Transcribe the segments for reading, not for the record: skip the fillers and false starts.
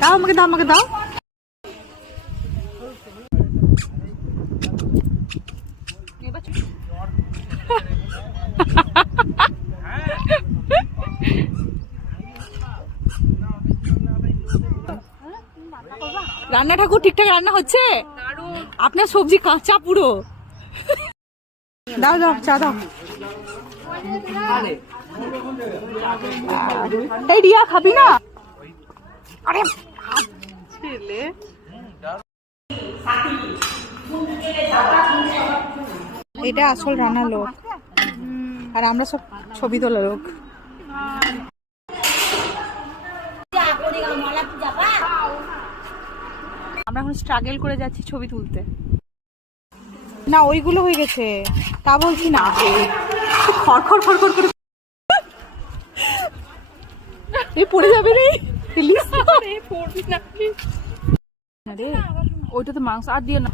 দাও আমাকে, দাও আমাকে, দাও। রান্না ঠাকুর ঠিকঠাক রান্না হচ্ছে? আপনার সবজি কাঁচা পুরো। দাও দাও, চা দাও। এই রিয়া খাবি না? আরে ছেলে, এটা আসল রান্নার লোক আর আমরা সব ছবি তোলা লোক। আমরা এখন স্ট্রাগল করে যাচ্ছি ছবি তুলতে। না ওইগুলো হয়ে গেছে, তা বলছি না, খড়খড় খড়খড় করে এই পড়ে যাবে রে। রে ওইটা তো মাংস আর দিয়ে না।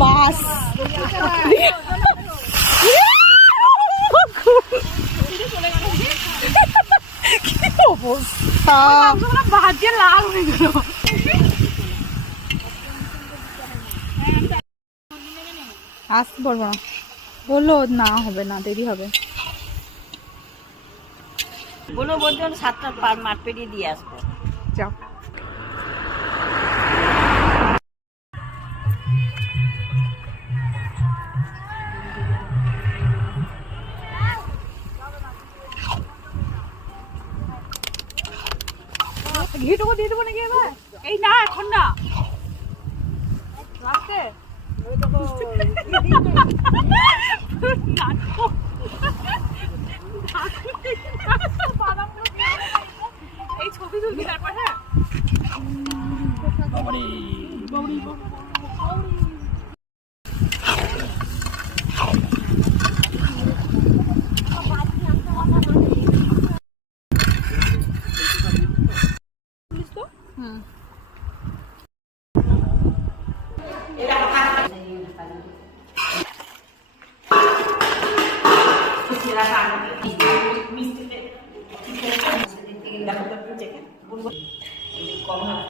বাস ভাজিয়ে লাল হয়ে গেল। আসতে পারবো না, বললো না হবে না, দেরি হবে। বলো বলতে 7টার পার মাঠ পেরিয়ে দিয়ে আসবো। যাও। ঘিটুকু দিয়ে দেবো নাকি এবার? এই না, এখন না, লাস্টে। এই ছবি তুলবি তারপর। হ্যাঁ কম